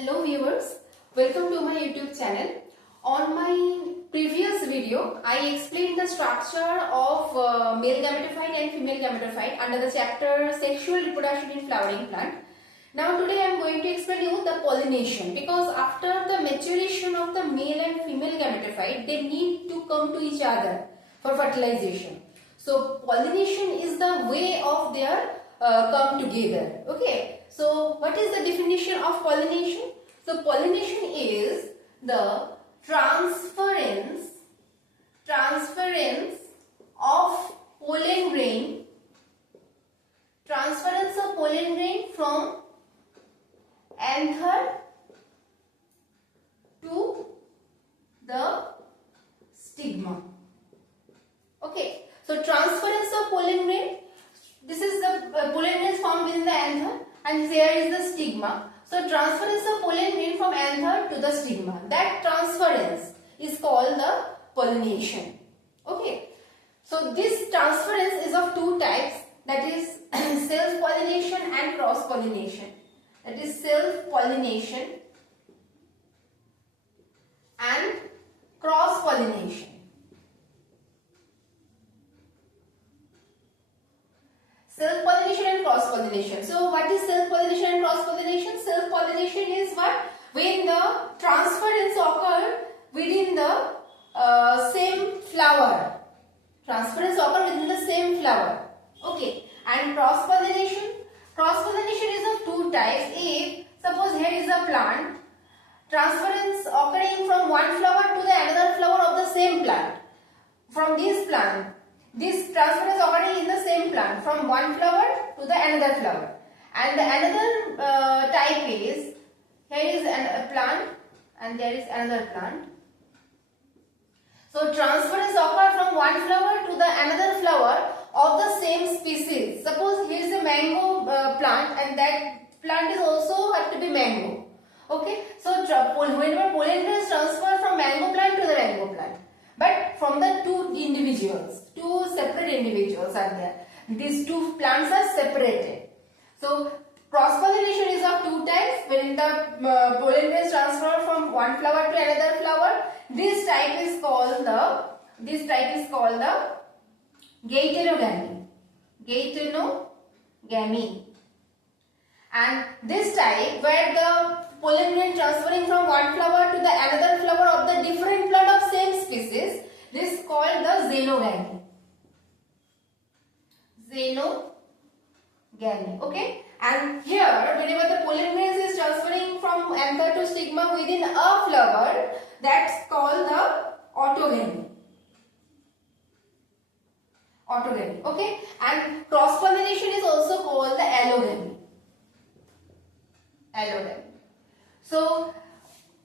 Hello viewers, welcome to my YouTube channel. On my previous video, I explained the structure of male gametophyte and female gametophyte under the chapter Sexual Reproduction in Flowering Plant. Now today I am going to explain you the pollination, because after the maturation of the male and female gametophyte, they need to come to each other for fertilization. So pollination is the way of their come together. Okay. So what is the definition of pollination? So pollination is the transference of pollen grain from anther to the stigma. Okay, so transference of pollen grain. This is the pollen grain found within the anther, and there is the stigma. So transference of pollen grain from anther to the stigma, that transference is called the pollination. Okay, so this transference is of two types, that is self-pollination and cross-pollination. That is self-pollination and cross-pollination. Self-pollination and cross-pollination. So what is self-pollination and cross-pollination? Self-pollination is what? When the transference occurs within the same flower. Transference occurs within the same flower. Okay. And cross-pollination? Cross-pollination is of two types. If suppose here is a plant, transference occurring from one flower to the another flower of the same plant. From this plant, this transference occurring in the same plant from one flower to the another flower. And the another type is, here is a plant and there is another plant. So transference occurs from one flower to the another flower of the same species. Suppose here is a mango plant, and that plant is also have to be mango. Okay, so whenever pollen grains transfer from mango plant to the mango plant, but from the two separate individuals are there. These two plants are separated. So cross-pollination is of two types. When the pollen grains transfer from one flower to another flower, this type is called the gaterogamy. Gaterogamy. And this type, where the pollen grain transferring from one flower to the another flower of the different plant of same species, this is called the xenogamy. Okay, and here whenever the pollen grain is transferring from anther to stigma within a flower, that's called the autogamy. Okay, and cross pollination is also called the allogamy. So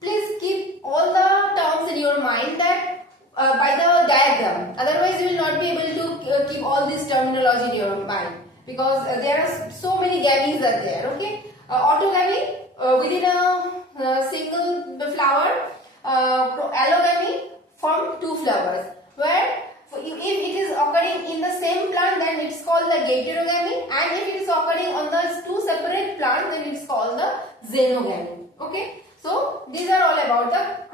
please keep all the terms in your mind that by the diagram, otherwise you will not be able to keep all this terminology in your mind, because there are so many gametes are there. Okay, autogamy within a single flower, allogamy from two flowers, where if it is occurring in the same plant, then it's called the gaterogamy, and if it is occurring on the two separate plants, then it's called the xenogamy. Okay, so these are all about the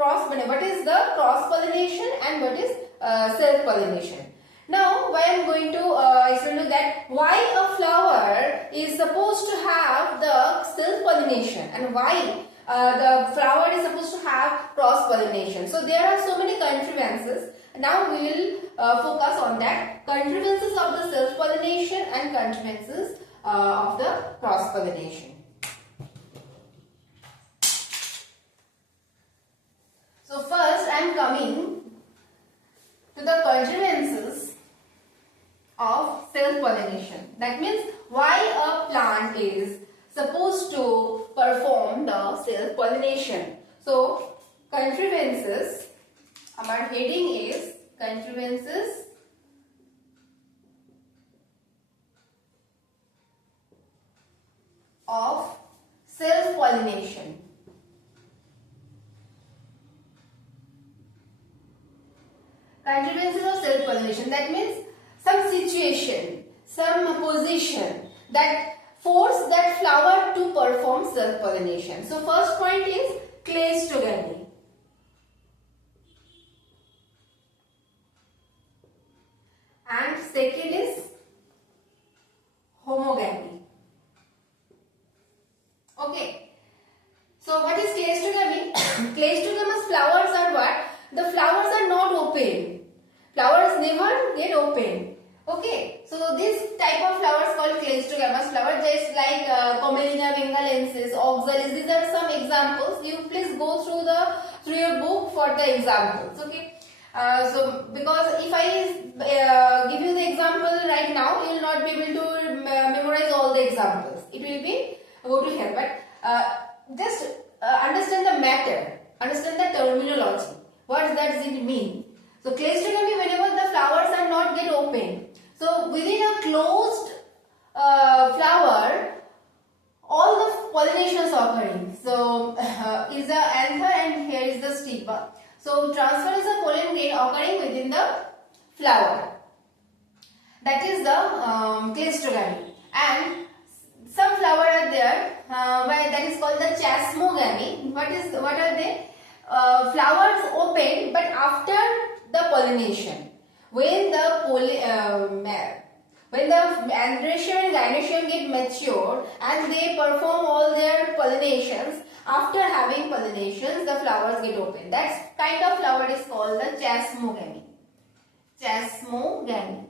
what is the cross pollination and what is self pollination. Now I am going to explain you that why a flower is supposed to have the self pollination and why the flower is supposed to have cross pollination. So there are so many contrivances. Now we will focus on that, contrivances of the self pollination and contrivances of the cross pollination. So first I am coming to the contrivances of self-pollination. That means why a plant is supposed to perform the self-pollination. So contrivances, our heading is contrivances of self-pollination. Contrivances of self-pollination, that means some situation, some position that force that flower to perform perform self-pollination. So first point is cleistogamy. And second is homogamy. Okay. So what is cleistogamy? Cleistogamous flowers are what? The flowers are not open. Flowers never get open. Okay. So this type of flowers called cleistogamous flower, just like Commelia bengalensis, oxalis. These are some examples. You please go through your book for the examples. Okay. So because if I give you the example right now, you will not be able to memorize all the examples. It will be go to hell. But just understand the matter, understand the terminology. What does it mean? So cleistogamy, whenever the flowers are not get open. So within a closed flower, all the pollination is occurring. So is the anther and here is the stigma. So transfer is a pollen grain occurring within the flower. That is the cleistogamy. And some flower are there that is called the chasmogamy. What are they? Flowers open but after the pollination. When the androecium and gynoecium get matured and they perform all their pollinations, after having pollinations, the flowers get open. That kind of flower is called the chasmogamy. Chasmogamy.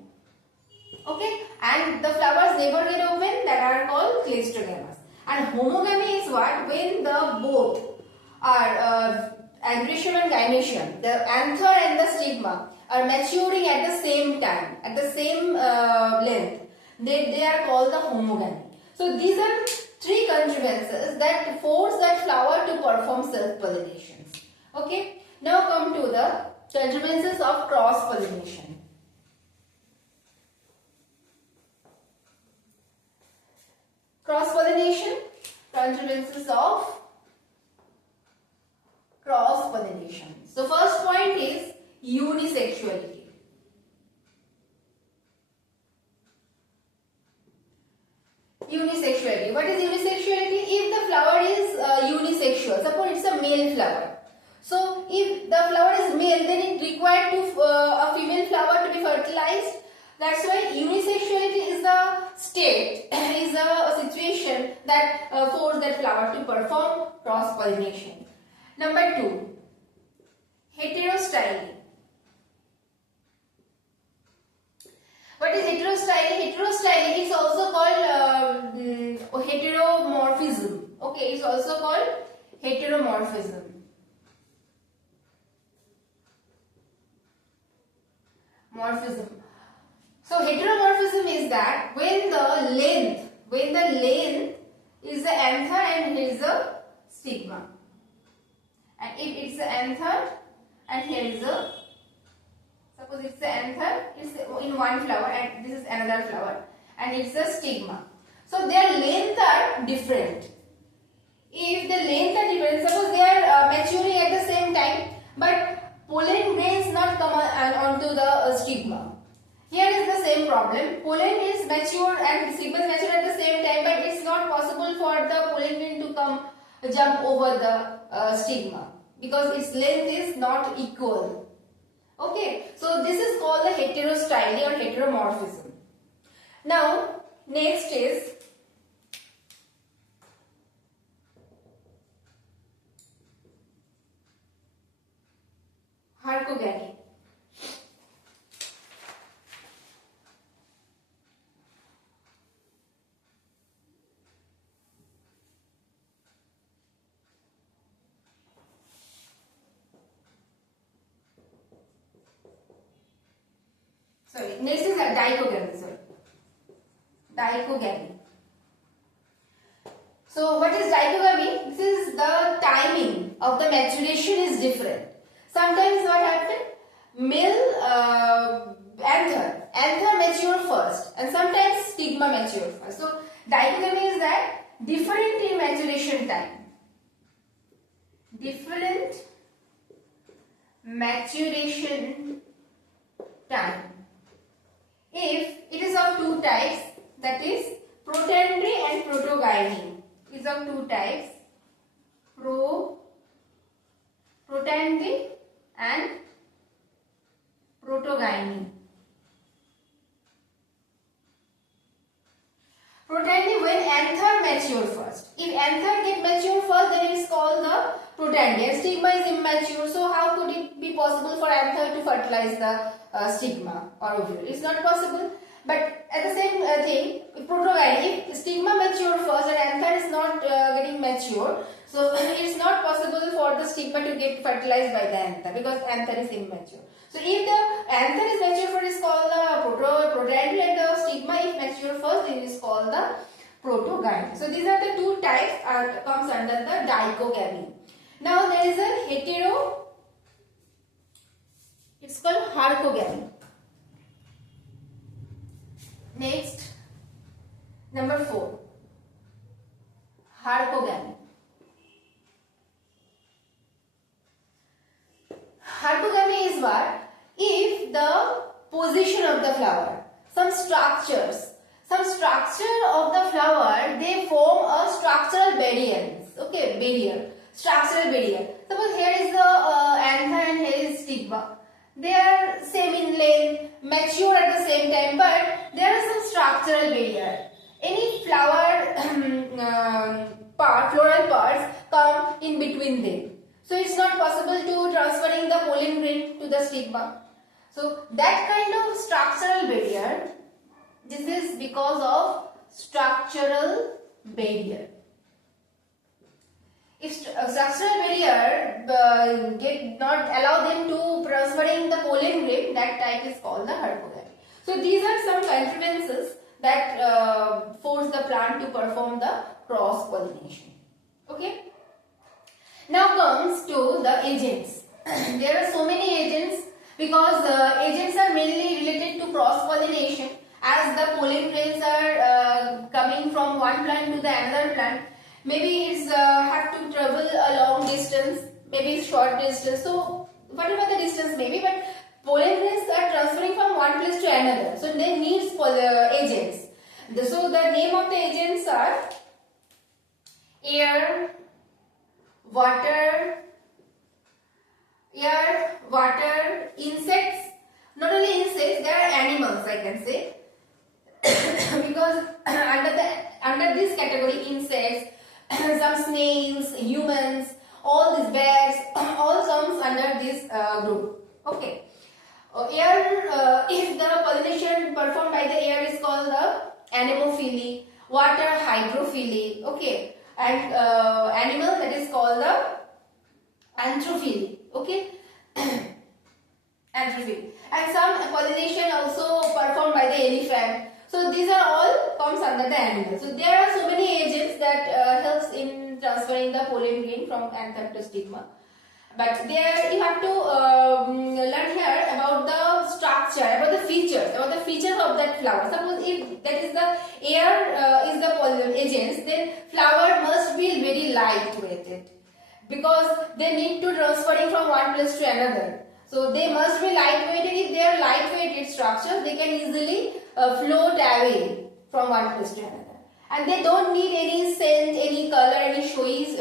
Okay, and the flowers never get open, that are called cleistogamous. And homogamy is what? When the both are androecium and gynoecium, the anther and the stigma, are maturing at the same time, at the same length. They are called the homogamy. So these are three contrivances that force that flower to perform self-pollinations. Okay. Now come to the contrivances of cross-pollination. Cross-pollination, contrivances of cross-pollination. So first point is unisexuality. Unisexuality. What is unisexuality? If the flower is unisexual, suppose it's a male flower. So if the flower is male, then it required a female flower to be fertilized. That's why unisexuality is the state, is a situation that forces that flower to perform cross-pollination. Number 2, heterostyly. What is heterostyly? Heterostyly is also called heteromorphism. Okay, it's also called heteromorphism. Morphism. So heteromorphism is that when the length is the anther and here is the stigma. And if it's the anther and here is the, suppose it's the anther, it's in one flower and this is another flower and it's the stigma. So their length are different. If the length are different, suppose they are maturing at the same time, but pollen grains not come onto the stigma. Here is the same problem. Pollen is mature and stigma is mature at the same time, but it's not possible for the pollen grain to jump over the stigma because its length is not equal. Okay, so this is called the heterostyly or heteromorphism. Now, next is harcogamy. Sorry, next is dichogamy. Dichogamy. So what is dichogamy? This is the timing of the maturation is different. Sometimes what happens? Male anther mature first and sometimes stigma mature first. So dichogamy is that different in maturation time. Different maturation time. If it is of two types, that is protandry and protogyny. is of two types, protandry and protogyny. Protandry when anther mature first. If anther get mature first, then it is called the protandry. And stigma is immature, so how could it be possible for anther to fertilize the stigma or ovule? It's not possible. But at the same thing, protogyny, if stigma mature first and anther is not getting mature, so it's not possible for the stigma to get fertilized by the anther because anther is immature. So if the anther is mature first, it is called the protandry, and the stigma if mature first, it is called the protogyny. So these are the two types comes under the dichogamy. Now there is a it's called harcogamy. Next, number 4, harcogamy. Harcogamy is what? If the position of the flower, some structure of the flower, they form a structural barrier. Okay, structural barrier. Suppose here is the anther and here is stigma. They are same in length, mature at the same time, but there are some structural barrier. Any flower floral parts come in between them. So it's not possible to transferring the pollen grain to the stigma. So that kind of structural barrier, this is because of structural barrier. If structural barrier get not allow them to transferring the pollen grain, that type is called the harcogamy. So these are some contrivances that force the plant to perform the cross pollination. Okay. Now comes to the agents. There are so many agents because agents are mainly related to cross pollination. As the pollen grains are coming from one plant to the another plant, maybe it's have to travel a long distance, maybe short distance. So whatever the distance may be, but pollen grains are transferring from one place to another. So they need agents. So the name of the agents are air, water, insects. Not only insects, there are animals, I can say. Because under this category, insects, some snails, humans, all these bears, all comes under this group. Okay. Air, if the pollination performed by the air is called the anemophily, water hydrophily. Okay. And animal, that is called the anthrophily. Okay. Anthrophily. And some pollination also performed by the elephant. So these are all comes under the animal. So there are so many agents that helps in transferring the pollen grain from anther to stigma. But there you have to learn here about the structure, about the features of that flower. Suppose if that is the air is the pollen agents, then flower must be very lightweighted because they need to transferring from one place to another. So they must be lightweighted. If they are lightweighted structures, they can easily float away from one place to another. And they don't need any scent, any color, any showy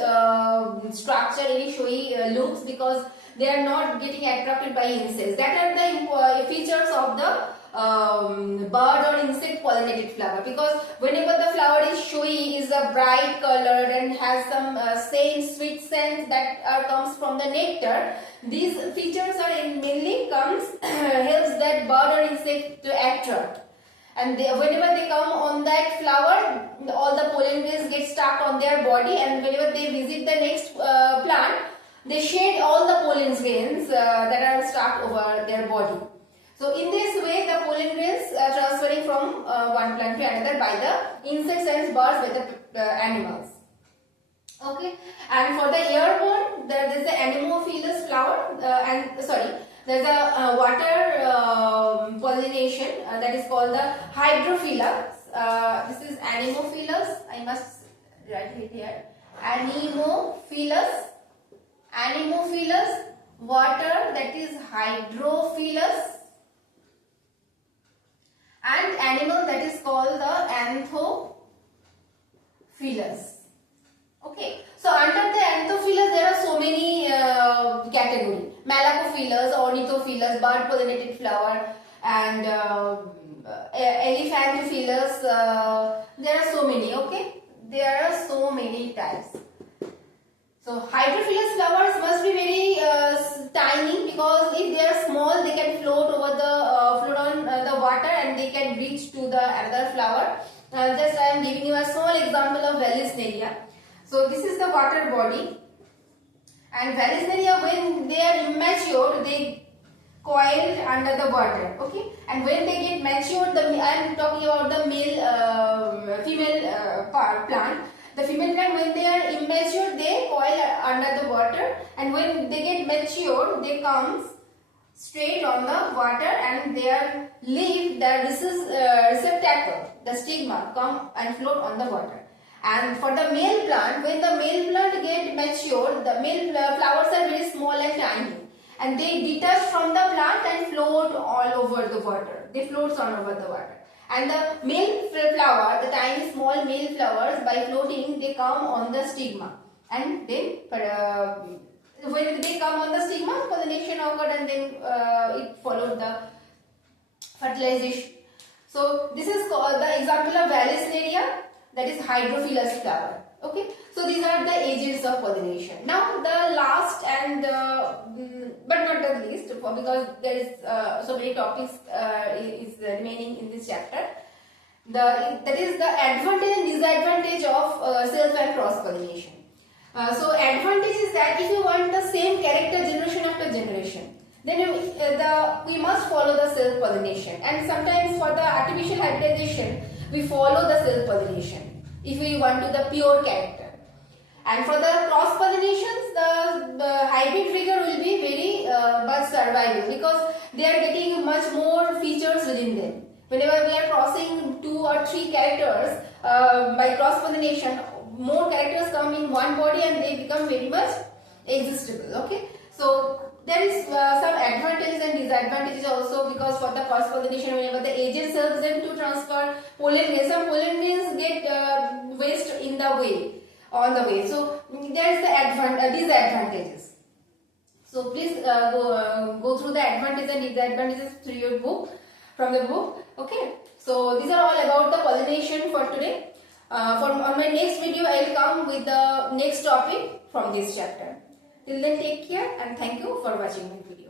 structure, any showy looks, because they are not getting attracted by insects. That are the features of the bird or insect pollinated flower. Because whenever the flower is showy, is a bright colored and has some sweet scent that comes from the nectar, these features are mainly helps that bird or insect to attract. And whenever they come on that flower, all the pollen grains get stuck on their body, and whenever they visit the next plant, they shed all the pollen grains that are stuck over their body. So in this way, the pollen grains are transferring from one plant to another by the insects and birds, by the animals. Okay, and for the airborne, there is the anemophilous flower, there's a water pollination that is called the hydrophila. This is anemophilous. I must write it here. Anemophilous. Water, that is hydrophilous. And animal, that is called the anthophilous. Okay, so under the anthophilus there are so many categories: malacophilus, ornithophilus, bird pollinated flower, and elephantophilus. There are so many. Okay, there are so many types. So hydrophilus flowers must be very tiny, because if they are small, they can float over the float on the water, and they can reach to the another flower. Just I am giving you a small example of Vallisneria. So this is the water body, and Vallisneria, when they are immature, they coiled under the water. Okay, and when they get matured, I am talking about the female plant. The female plant, when they are immature, they coil under the water, and when they get mature, they come straight on the water, and their leaf, their receptacle, the stigma, come and float on the water. And for the male plant, when the male plant get matured, the male flowers are very small and tiny, and they detach from the plant and float all over the water. They float all over the water. And the male flower, the tiny small male flowers, by floating, they come on the stigma, and then when they come on the stigma, pollination occurred, and then it followed the fertilization. So this is called the example of Vallisneria, that is hydrophilus flower. Okay, so these are the agents of pollination. Now the last and but not the least, because there is so many topics is remaining in this chapter. That is the advantage and disadvantage of self and cross pollination. So advantage is that if you want the same character generation after generation, then we must follow the self pollination, and sometimes for the artificial hybridization we follow the self pollination if we want to the pure character. And for the cross pollinations, the hybrid figure will be very much survival, because they are getting much more features within them. Whenever we are crossing 2 or 3 characters by cross pollination, more characters come in one body and they become very much existable. Okay, so there is some advantages and disadvantages also, because for the cross pollination, whenever the agent helps them to transfer pollen grains, some pollen grains get waste in the way, on the way. So there is the disadvantages. So please go through the advantages and disadvantages through your book, from the book. Okay, so these are all about the pollination for today. On my next video, I will come with the next topic from this chapter. Till then, take care and thank you for watching my video.